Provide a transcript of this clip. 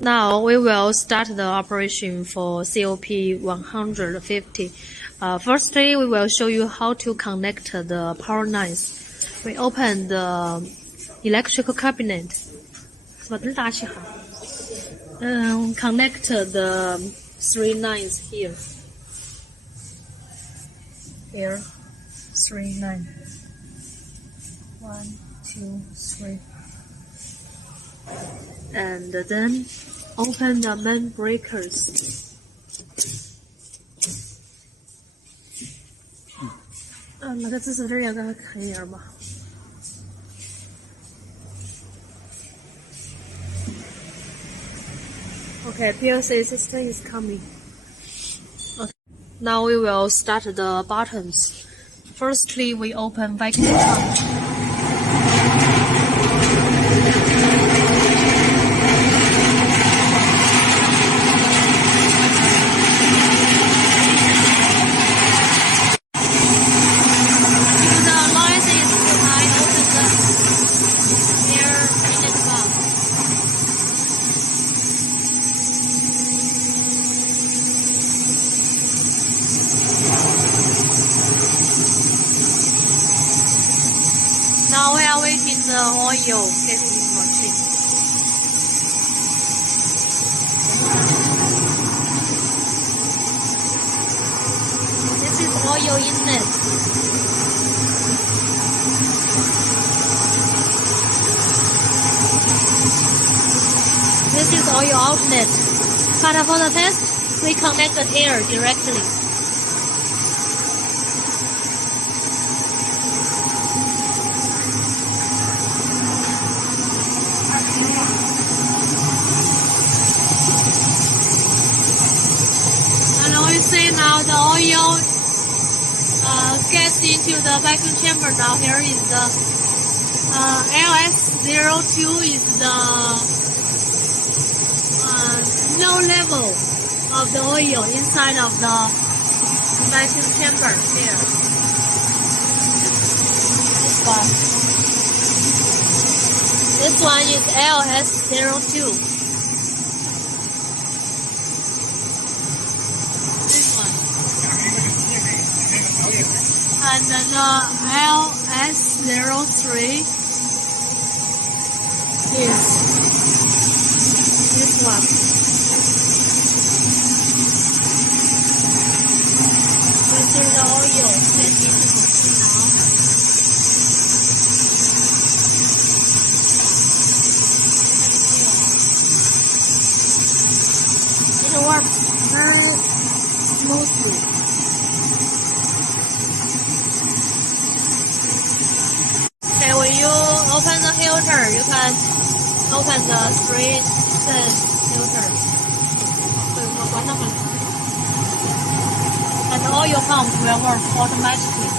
Now we will start the operation for COP 150. Firstly, we will show you how to connect the power lines. We open the electrical cabinet. Connect the 3 lines here. Here, 3 lines. 1, 2, 3. And then open the main breakers. Okay, PLC system is coming. Okay. Now we will start the buttons. Firstly, we open vacuum pump. Now we are waiting the oil getting in machine. This is oil inlet. This is oil outlet. But for the test, we connect the air directly. You see now the oil gets into the vacuum chamber. Now here is the LS02 is the low level of the oil inside of the vacuum chamber here. This one is LS02. And then LS03 is this one. This is the oil sent into the machine now. It works very smoothly. When you open the filter, you can open the 3 set filters. And the oil pump will work automatically.